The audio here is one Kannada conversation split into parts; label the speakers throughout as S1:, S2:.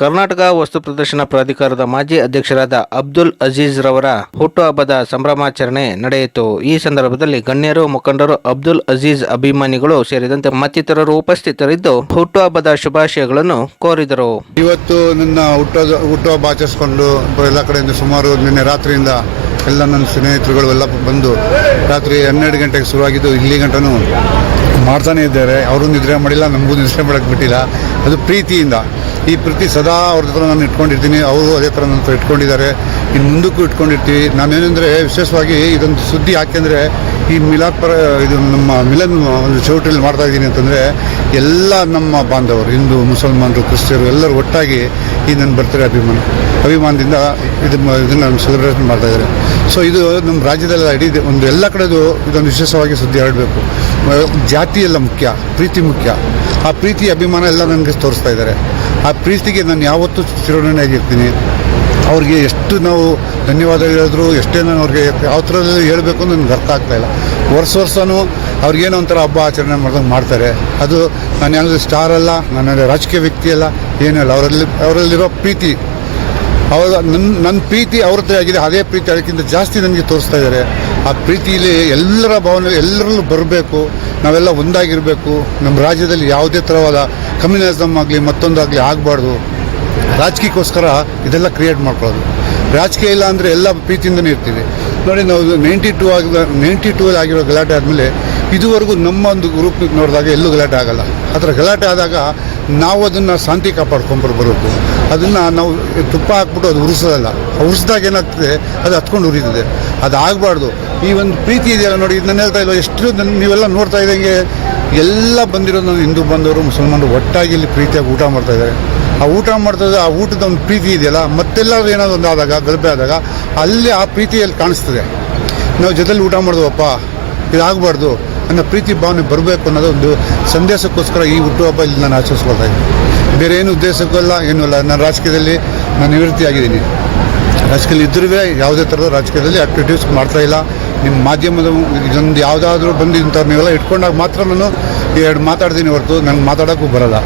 S1: ಕರ್ನಾಟಕ ವಸ್ತು ಪ್ರದರ್ಶನ ಪ್ರಾಧಿಕಾರದ ಮಾಜಿ ಅಧ್ಯಕ್ಷರಾದ ಅಬ್ದುಲ್ ಅಜೀಜ್ ರವರ ಹುಟ್ಟುಹಬ್ಬದ ಸಂಭ್ರಮಾಚರಣೆ ನಡೆಯಿತು. ಈ ಸಂದರ್ಭದಲ್ಲಿ ಗಣ್ಯರು, ಮುಖಂಡರು, ಅಬ್ದುಲ್ ಅಜೀಜ್ ಅಭಿಮಾನಿಗಳು ಸೇರಿದಂತೆ ಮತ್ತಿತರರು ಉಪಸ್ಥಿತರಿದ್ದು ಹುಟ್ಟುಹಬ್ಬದ ಶುಭಾಶಯಗಳನ್ನು ಕೋರಿದರು.
S2: ಇವತ್ತು ನನ್ನ ಹುಟ್ಟುಹಬ್ಬ ಆಚರಿಸಿಕೊಂಡು ಎಲ್ಲ ಕಡೆಯಿಂದ ಸುಮಾರು ನಿನ್ನೆ ರಾತ್ರಿಯಿಂದ ಎಲ್ಲ ನನ್ನ ಸ್ನೇಹಿತರುಗಳು ಎಲ್ಲ ಬಂದು ರಾತ್ರಿ ಹನ್ನೆರಡು ಗಂಟೆಗೆ ಶುರುವಾಗಿದ್ದು ಇಲ್ಲಿ ಗಂಟನೂ ಮಾಡ್ತಾನೆ ಇದ್ದಾರೆ ಅವರು ನಿದ್ರೆ ಮಾಡಿಲ್ಲ ನಮಗೂ ನಿದ್ರೆ ಮಾಡೋಕ್ಕೆ ಬಿಟ್ಟಿಲ್ಲ. ಅದು ಪ್ರೀತಿಯಿಂದ. ಈ ಪ್ರೀತಿ ಸದಾ ಅವ್ರ ಹತ್ರ ನಾನು ಇಟ್ಕೊಂಡಿರ್ತೀನಿ, ಅವರು ಅದೇ ಥರ ನನ್ನ ಹತ್ರ ಇಟ್ಕೊಂಡಿದ್ದಾರೆ. ಇನ್ನು ಮುಂದಕ್ಕೂ ಇಟ್ಕೊಂಡಿರ್ತೀವಿ. ನಾನೇನೆಂದರೆ ವಿಶೇಷವಾಗಿ ಇದೊಂದು ಸುದ್ದಿ ಯಾಕೆಂದರೆ ಈ ಮಿಲಾದ್ ಪರ ಇದು ನಮ್ಮ ಮಿಲನ್ ಒಂದು ಚೌಟ್ರಿಯಲ್ಲಿ ಮಾಡ್ತಾ ಇದ್ದೀನಿ ಅಂತಂದರೆ, ಎಲ್ಲ ನಮ್ಮ ಬಾಂಧವರು, ಹಿಂದೂ, ಮುಸಲ್ಮಾನರು, ಕ್ರಿಶ್ಚಿಯರು ಎಲ್ಲರೂ ಒಟ್ಟಾಗಿ ಈ ನನ್ನ ಬರ್ತಾರೆ ಅಭಿಮಾನ, ಅಭಿಮಾನದಿಂದ ಇದು ಇದನ್ನು ಸೆಲೆಬ್ರೇಷನ್ ಮಾಡ್ತಾ ಇದ್ದಾರೆ. ಸೊ ಇದು ನಮ್ಮ ರಾಜ್ಯದಲ್ಲ ಇಡೀ ಒಂದು ಎಲ್ಲ ಕಡೆದು ಇದೊಂದು ವಿಶೇಷವಾಗಿ ಸುದ್ದಿ ಹರಡಬೇಕು. ಜಾತಿ ಎಲ್ಲ ಮುಖ್ಯ, ಪ್ರೀತಿ ಮುಖ್ಯ. ಆ ಪ್ರೀತಿ, ಅಭಿಮಾನ ಎಲ್ಲ ನನಗೆ ತೋರಿಸ್ತಾ ಇದ್ದಾರೆ. ಆ ಪ್ರೀತಿಗೆ ನಾನು ಯಾವತ್ತೂ ಚಿರಋಣಿಯಾಗಿರ್ತೀನಿ. ಅವ್ರಿಗೆ ಎಷ್ಟು ನಾವು ಧನ್ಯವಾದ ಹೇಳಿದ್ರು, ಎಷ್ಟೇ ನಾನು ಅವ್ರಿಗೆ ಯಾವ ಥರದಲ್ಲಿ ಹೇಳಬೇಕು ಅಂತ ನನಗೆ ಅರ್ಥ ಆಗ್ತಾಯಿಲ್ಲ ಇಲ್ಲ. ವರ್ಷ ವರ್ಷವೂ ಅವ್ರಿಗೇನೋ ಒಂಥರ ಹಬ್ಬ ಆಚರಣೆ ಮಾಡ್ದಂಗೆ ಮಾಡ್ತಾರೆ. ಅದು ನಾನು ಯಾವುದೇ ಸ್ಟಾರ್ ಅಲ್ಲ, ನಾನು ರಾಜಕೀಯ ವ್ಯಕ್ತಿ ಅಲ್ಲ, ಏನೂ ಅಲ್ಲ ಅವರಲ್ಲಿ, ಅವರಲ್ಲಿರೋ ಪ್ರೀತಿ, ಅವಾಗ ನನ್ನ ನನ್ನ ಪ್ರೀತಿ ಅವ್ರದ್ದೇ ಆಗಿದೆ, ಅದೇ ಪ್ರೀತಿ ಅದಕ್ಕಿಂತ ಜಾಸ್ತಿ ನನಗೆ ತೋರಿಸ್ತಾ ಇದ್ದಾರೆ. ಆ ಪ್ರೀತಿಯಲ್ಲಿ ಎಲ್ಲರ ಭಾವನೆ ಎಲ್ಲರಲ್ಲೂ ಬರಬೇಕು, ನಾವೆಲ್ಲ ಒಂದಾಗಿರಬೇಕು, ನಮ್ಮ ರಾಜ್ಯದಲ್ಲಿ ಯಾವುದೇ ಥರವಾದ ಕಮ್ಯುನಿಸಮ್ ಆಗಲಿ, ಮತ್ತೊಂದಾಗಲಿ ಆಗಬಾರ್ದು. ರಾಜಕೀಯಕ್ಕೋಸ್ಕರ ಇದೆಲ್ಲ ಕ್ರಿಯೇಟ್ ಮಾಡ್ಕೊಳ್ಳೋದು. ರಾಜಕೀಯ ಇಲ್ಲ ಅಂದರೆ ಎಲ್ಲ ಪ್ರೀತಿಯಿಂದನೇ ಇರ್ತೀವಿ. ನೋಡಿ, ನಾವು ನೈಂಟಿ ಟೂ ಆಗ ನೈಂಟಿ ಟೂ ಆಗಿರೋ ಗಲಾಟೆ ಆದಮೇಲೆ ಇದುವರೆಗೂ ನಮ್ಮ ಒಂದು ಗ್ರೂಪ್ ನೋಡಿದಾಗ ಎಲ್ಲೂ ಗಲಾಟೆ ಆಗಲ್ಲ. ಥರ ಗಲಾಟೆ ಆದಾಗ ನಾವು ಅದನ್ನು ಶಾಂತಿ ಕಾಪಾಡ್ಕೊಂಬರ್ ಬರಬೇಕು ಅದನ್ನು ನಾವು ತುಪ್ಪ ಹಾಕ್ಬಿಟ್ಟು ಅದು ಉರಿಸೋದಲ್ಲ. ಉರಿಸಿದಾಗ ಏನಾಗ್ತದೆ? ಅದು ಹತ್ಕೊಂಡು ಉರಿತದೆ. ಅದು ಆಗಬಾರ್ದು ಈ ಒಂದು ಪ್ರೀತಿ ಇದೆಯಲ್ಲ ನೋಡಿ ನಾನು ಹೇಳ್ತಾ ಇಲ್ಲ ಎಷ್ಟು ನೀವೆಲ್ಲ ನೋಡ್ತಾ ಇದ್ದಂಗೆ ಎಲ್ಲ ಬಂದಿರೋದು ಹಿಂದೂ ಬಂದವರು, ಮುಸಲ್ಮಾನರು ಒಟ್ಟಾಗಿ ಇಲ್ಲಿ ಪ್ರೀತಿಯಾಗಿ ಊಟ ಮಾಡ್ತಾ ಇದ್ದಾರೆ. ಆ ಊಟ ಮಾಡ್ತದೆ, ಆ ಊಟದ ಒಂದು ಪ್ರೀತಿ ಇದೆಯಲ್ಲ, ಮತ್ತೆಲ್ಲಾದ್ರೂ ಏನಾದ್ರು ಒಂದು ಆದಾಗ, ಗಲಭೆ ಆದಾಗ, ಅಲ್ಲಿ ಆ ಪ್ರೀತಿಯಲ್ಲಿ ಕಾಣಿಸ್ತದೆ. ನಾವು ಜೊತೆಲಿ ಊಟ ಮಾಡಿದ್ವಪ್ಪ, ಇದಾಗಬಾರ್ದು ಅನ್ನೋ ಪ್ರೀತಿ ಭಾವನೆ ಬರಬೇಕು ಅನ್ನೋದು ಒಂದು ಸಂದೇಶಕ್ಕೋಸ್ಕರ ಈ ಹುಟ್ಟುಹಬ್ಬ ಇಲ್ಲಿ ನಾನು ಆಚರಿಸ್ಕೊಳ್ತಾ ಇದ್ದೀನಿ. ಬೇರೆ ಏನು ಉದ್ದೇಶಕ್ಕೂ ಅಲ್ಲ, ಏನೂ ಅಲ್ಲ. ನಾನು ರಾಜಕೀಯದಲ್ಲಿ ನಾನು ನಿವೃತ್ತಿಯಾಗಿದ್ದೀನಿ. ರಾಜಕೀಯದಲ್ಲಿ ಇದ್ದರೂ ಯಾವುದೇ ಥರದ ರಾಜಕೀಯದಲ್ಲಿ ಆಕ್ಟಿವಿಟೀಸ್ ಮಾಡ್ತಾ ಇಲ್ಲ. ನಿಮ್ಮ ಮಾಧ್ಯಮದ ಇದೊಂದು ಯಾವುದಾದ್ರೂ ಬಂದು ಇಂಥವ್ರು ನೀವೆಲ್ಲ ಇಟ್ಕೊಂಡಾಗ ಮಾತ್ರ ನಾನು ಎರಡು ಮಾತಾಡ್ತೀನಿ ಹೊರತು, ನಂಗೆ ಮಾತಾಡೋಕ್ಕೂ ಬರಲ್ಲ.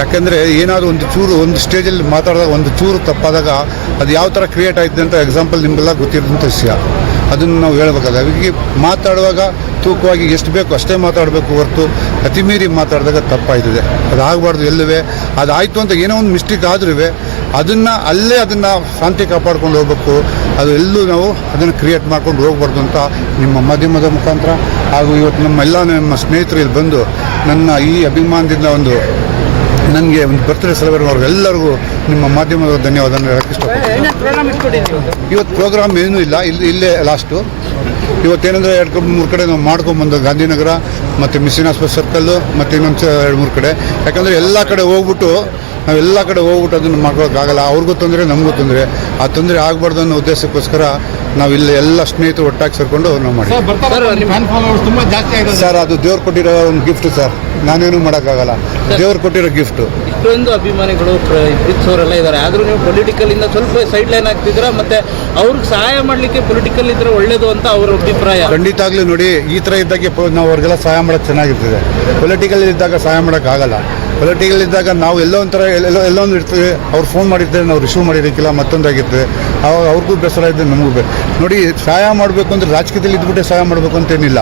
S2: ಯಾಕೆಂದರೆ ಏನಾದರೂ ಒಂದು ಚೂರು ಒಂದು ಸ್ಟೇಜಲ್ಲಿ ಮಾತಾಡಿದಾಗ ಒಂದು ಚೂರು ತಪ್ಪಾದಾಗ ಅದು ಯಾವ ಥರ ಕ್ರಿಯೇಟ್ ಆಯ್ತು ಅಂತ ಎಕ್ಸಾಂಪಲ್ ನಿಮಗೆಲ್ಲ ಗೊತ್ತಿರೋಂಥ ವಿಷಯ. ಅದನ್ನು ನಾವು ಹೇಳಬೇಕಾದ ಅದಕ್ಕೆ ಮಾತಾಡುವಾಗ ತೂಕವಾಗಿ ಎಷ್ಟು ಬೇಕು ಅಷ್ಟೇ ಮಾತಾಡಬೇಕು ಹೊರತು ಅತಿ ಮೀರಿ ಮಾತಾಡಿದಾಗ ತಪ್ಪಾಯ್ತದೆ. ಅದು ಆಗಬಾರ್ದು ಎಲ್ಲವೇ. ಅದಾಯಿತು ಅಂತ ಏನೋ ಒಂದು ಮಿಸ್ಟೇಕ್ ಆದ್ರೂ ಅದನ್ನು ಅಲ್ಲೇ ಅದನ್ನು ಶಾಂತಿ ಕಾಪಾಡ್ಕೊಂಡು ಹೋಗ್ಬೇಕು. ಅದು ಎಲ್ಲೂ ನಾವು ಅದನ್ನು ಕ್ರಿಯೇಟ್ ಮಾಡ್ಕೊಂಡು ಹೋಗ್ಬಾರ್ದು ಅಂತ ನಿಮ್ಮ ಮಾಧ್ಯಮದ ಮುಖಾಂತರ ಹಾಗೂ ಇವತ್ತು ನಮ್ಮ ಎಲ್ಲ ನಮ್ಮ ಸ್ನೇಹಿತರು ಇಲ್ಲಿ ಬಂದು ನನ್ನ ಈ ಅಭಿಮಾನದಿಂದ ಒಂದು ನನಗೆ ಒಂದು ಬರ್ತ್ಡೇ ಸೆಲೆಬ್ರೇಟ್ ಅವ್ರಿಗೆಲ್ಲರಿಗೂ ನಿಮ್ಮ ಮಾಧ್ಯಮದ ಧನ್ಯವಾದ ಹೇಳಕ್ಕೆ ಇಷ್ಟಪಡ್ತೀನಿ. ಇವತ್ತು ಪ್ರೋಗ್ರಾಮ್ ಏನೂ ಇಲ್ಲ ಇಲ್ಲಿ ಇಲ್ಲೇ ಲಾಸ್ಟು ಇವತ್ತೇನೆಂದರೆ ಎರಡು ಮೂರು ಕಡೆ ನಾವು ಮಾಡ್ಕೊಂಬಂದು ಗಾಂಧಿನಗರ ಮತ್ತು ಮಿಸ್ಸಿನ್ ಆಸ್ಪತ್ರೆ ಸರ್ಕಲ್ಲು ಮತ್ತು ಇನ್ನೊಂದು ಎರಡು ಮೂರು ಕಡೆ. ಯಾಕಂದರೆ ಎಲ್ಲ ಕಡೆ ಹೋಗ್ಬಿಟ್ಟು ನಾವು ಎಲ್ಲ ಕಡೆ ಹೋಗ್ಬಿಟ್ಟು ಅದನ್ನು ಮಾಡ್ಕೊಳಕ್ಕಾಗಲ್ಲ ಅವ್ರಿಗೂ ತೊಂದರೆ ನಮಗೂ ತೊಂದರೆ. ಆ ತೊಂದರೆ ಆಗಬಾರ್ದು ಅನ್ನೋ ಉದ್ದೇಶಕ್ಕೋಸ್ಕರ ನಾವು ಇಲ್ಲಿ ಎಲ್ಲ ಸ್ನೇಹಿತರು ಒಟ್ಟಾಗಿ ಸೇರಿಕೊಂಡು ನಾವು ಮಾಡಿ ಸರ್ ಅದು ದೇವ್ರು ಕೊಟ್ಟಿರೋ ಒಂದು ಗಿಫ್ಟ್ ಸರ್. ನಾನೇನು ಮಾಡೋಕ್ಕಾಗಲ್ಲ. ದೇವ್ರು ಕೊಟ್ಟಿರೋ ಗಿಫ್ಟ್
S3: ಇಷ್ಟೊಂದು ಅಭಿಮಾನಿಗಳು ಅವರೆಲ್ಲ ಇದ್ದಾರೆ. ಆದರೂ ನೀವು ಪೊಲಿಟಿಕಲ್ ಇಂದ ಸ್ವಲ್ಪ ಸೈಡ್ ಲೈನ್ ಆಗ್ತಿದ್ರ ಮತ್ತೆ ಅವ್ರಿಗೆ ಸಹಾಯ ಮಾಡಲಿಕ್ಕೆ ಪೊಲಿಟಿಕಲ್ ಇದ್ರೆ ಒಳ್ಳೇದು ಅಂತ ಅವ್ರ ಅಭಿಪ್ರಾಯ?
S2: ಖಂಡಿತ ಆಗ್ಲೂ ನೋಡಿ ಈ ಥರ ಇದ್ದಾಗೆ ನಾವು ಅವ್ರಿಗೆಲ್ಲ ಸಹಾಯ ಮಾಡೋಕ್ಕೆ ಚೆನ್ನಾಗಿರ್ತದೆ. ಪೊಲಿಟಿಕಲ್ ಇದ್ದಾಗ ಸಹಾಯ ಮಾಡೋಕ್ಕಾಗಲ್ಲ ಪೊಲಿಟಿಕಲ್ ಇದ್ದಾಗ ನಾವು ಎಲ್ಲೋ ಒಂಥರ, ಎಲ್ಲೋ ಎಲ್ಲೋ ಒಂದು ಇರ್ತೇವೆ. ಅವ್ರು ಫೋನ್ ಮಾಡಿರ್ತಾರೆ ನಾವು ರಿಸೀವ್ ಮಾಡಿರೋಕ್ಕಿಲ್ಲ, ಮತ್ತೊಂದಾಗಿರ್ತದೆ. ಅವಾಗ ಅವ್ರಿಗೂ ಬೇಸರ ಇದ್ದರೆ ನಮಗೂ ಬೇ, ನೋಡಿ, ಸಹಾಯ ಮಾಡಬೇಕು ಅಂದರೆ ರಾಜಕೀಯದಲ್ಲಿ ಇದ್ಬಿಟ್ಟೆ ಸಹಾಯ ಮಾಡಬೇಕು ಅಂತೇನಿಲ್ಲ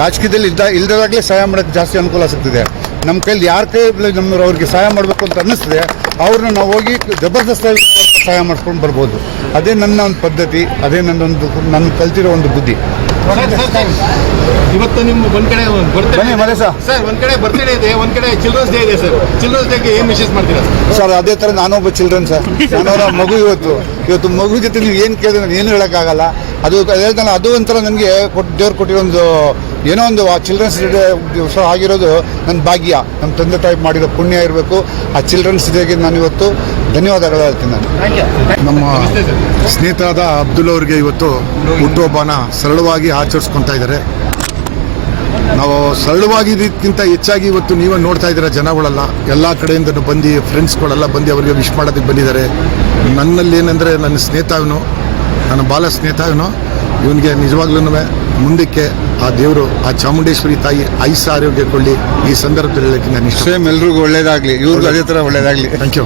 S2: ರಾಜಕೀಯದಲ್ಲಿ ಇದ್ದ ಇಲ್ದಾಗಲೇ ಸಹಾಯ ಮಾಡೋಕ್ಕೆ ಜಾಸ್ತಿ ಅನುಕೂಲ ಸಿಗ್ತದೆ ನಮ್ಮ ಕೈಯಲ್ಲಿ ಯಾರ ಕೈ ನಮ್ಮ ಅವ್ರಿಗೆ ಸಹಾಯ ಮಾಡಬೇಕು ಅಂತ ಅನ್ನಿಸ್ತದೆ, ಅವ್ರನ್ನ ನಾವು ಹೋಗಿ ಜಬರ್ದಸ್ತಾಗಿ ಸಹಾಯ ಮಾಡ್ಕೊಂಡು ಬರ್ಬೋದು. ಅದೇ ನನ್ನ ಒಂದು ಪದ್ಧತಿ, ಅದೇ ನನ್ನೊಂದು ನನ್ನ ಕಲ್ತಿರೋ ಒಂದು ಬುದ್ಧಿ.
S4: ಇವತ್ತು ನಿಮ್ಮ ಒಂದ್ ಕಡೆ
S2: ಮಲೇಶ
S4: ಸರ್ ಒಂದ್ ಕಡೆ ಬರ್ತೇನೆ ಇದೆ ಒಂದ್ ಕಡೆ ಚಿಲ್ಡ್ರನ್ಸ್ ಡೇ ಇದೆ ಸರ್. ಚಿಲ್ಡ್ರನ್ಸ್ ಡೇಗೆ ಏನ್ ವಿಶೇಷ ಮಾಡ್ತೀರಾ?
S2: ಸರ್ ಅದೇ ತರ ನಾನೊಬ್ಬ ಚಿಲ್ಡ್ರನ್ ಸರ್. ನಾನವರ ಮಗು ಇವತ್ತು. ಇವತ್ತು ಮಗು ಜೊತೆ ನೀವು ಏನ್ ಕೇಳಿದ್ರೆ ಏನು ಏನು ಹೇಳೋಕ್ಕಾಗಲ್ಲ. ಅದು ಹೇಳ್ತಾನೆ ಅದು ಒಂಥರ ನನಗೆ ಕೊಟ್ಟು ದೇವ್ರು ಕೊಟ್ಟಿರೋ ಏನೋ ಒಂದು ಆ ಚಿಲ್ಡ್ರನ್ಸ್ ಡೇ ದಿವಸ ಆಗಿರೋದು ನನ್ನ ಭಾಗ್ಯ. ನಮ್ಮ ತಂದೆ ತಾಯಿ ಮಾಡಿರೋ ಪುಣ್ಯ ಇರಬೇಕು. ಆ ಚಿಲ್ಡ್ರನ್ಸ್ ಡೇಗೆ ನಾನು ಇವತ್ತು ಧನ್ಯವಾದಗಳು ಹೇಳ್ತೀನಿ ನಾನು. ನಮ್ಮ ಸ್ನೇಹಿತರಾದ ಅಬ್ದುಲ್ ಅವರಿಗೆ ಇವತ್ತು ಹುಟ್ಟುಹಬ್ಬನ ಸರಳವಾಗಿ ಆಚರಿಸ್ಕೊತಾ ಇದ್ದಾರೆ.
S5: ನಾವು ಸರಳವಾಗಿದ್ದಕ್ಕಿಂತ ಹೆಚ್ಚಾಗಿ ಇವತ್ತು ನೀವೇ ನೋಡ್ತಾ ಇದ್ದೀರ ಜನಗಳೆಲ್ಲ. ಎಲ್ಲ ಕಡೆಯಿಂದನೂ ಬಂದು ಫ್ರೆಂಡ್ಸ್ಗಳೆಲ್ಲ ಬಂದು ಅವರಿಗೆ ವಿಶ್ ಮಾಡೋದಕ್ಕೆ ಬಂದಿದ್ದಾರೆ. ನನ್ನಲ್ಲಿ ಏನಂದರೆ ನನ್ನ ಸ್ನೇಹಿತ ಇವನು ನನ್ನ ಬಾಲ ಸ್ನೇಹಿತ ಇವನು. ಇವನಿಗೆ ನಿಜವಾಗ್ಲೂ ಮುಂದಕ್ಕೆ ಆ ದೇವರು ಆ ಚಾಮುಂಡೇಶ್ವರಿ ತಾಯಿ ಐಸ ಆರೋಗ್ಯ ಕೊಳ್ಳಿ ಈ ಸಂದರ್ಭದಲ್ಲಿ ನಾನು
S2: ಸೇಮ್ ಎಲ್ರಿಗೂ ಒಳ್ಳೇದಾಗ್ಲಿ. ಇವ್ರಿಗೂ ಅದೇ ತರ ಒಳ್ಳೇದಾಗ್ಲಿ.
S5: ಥ್ಯಾಂಕ್ ಯು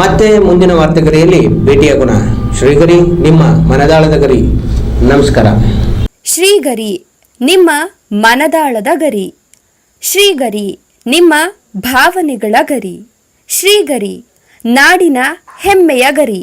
S1: ಮತ್ತೆ ಮುಂದಿನ ವಾರ್ತೆಗರಿಯಲ್ಲಿ ಭೇಟಿಯಾಗೋಣ ಶ್ರೀಗರಿ ನಿಮ್ಮ ಮನದಾಳದ ಗರಿ. ನಮಸ್ಕಾರ.
S6: ಶ್ರೀಗರಿ ನಿಮ್ಮ ಮನದಾಳದ ಗರಿ. ಶ್ರೀಗರಿ ನಿಮ್ಮ ಭಾವನೆಗಳ ಗರಿ. ಶ್ರೀಗರಿ ನಾಡಿನ ಹೆಮ್ಮೆಯ ಗರಿ.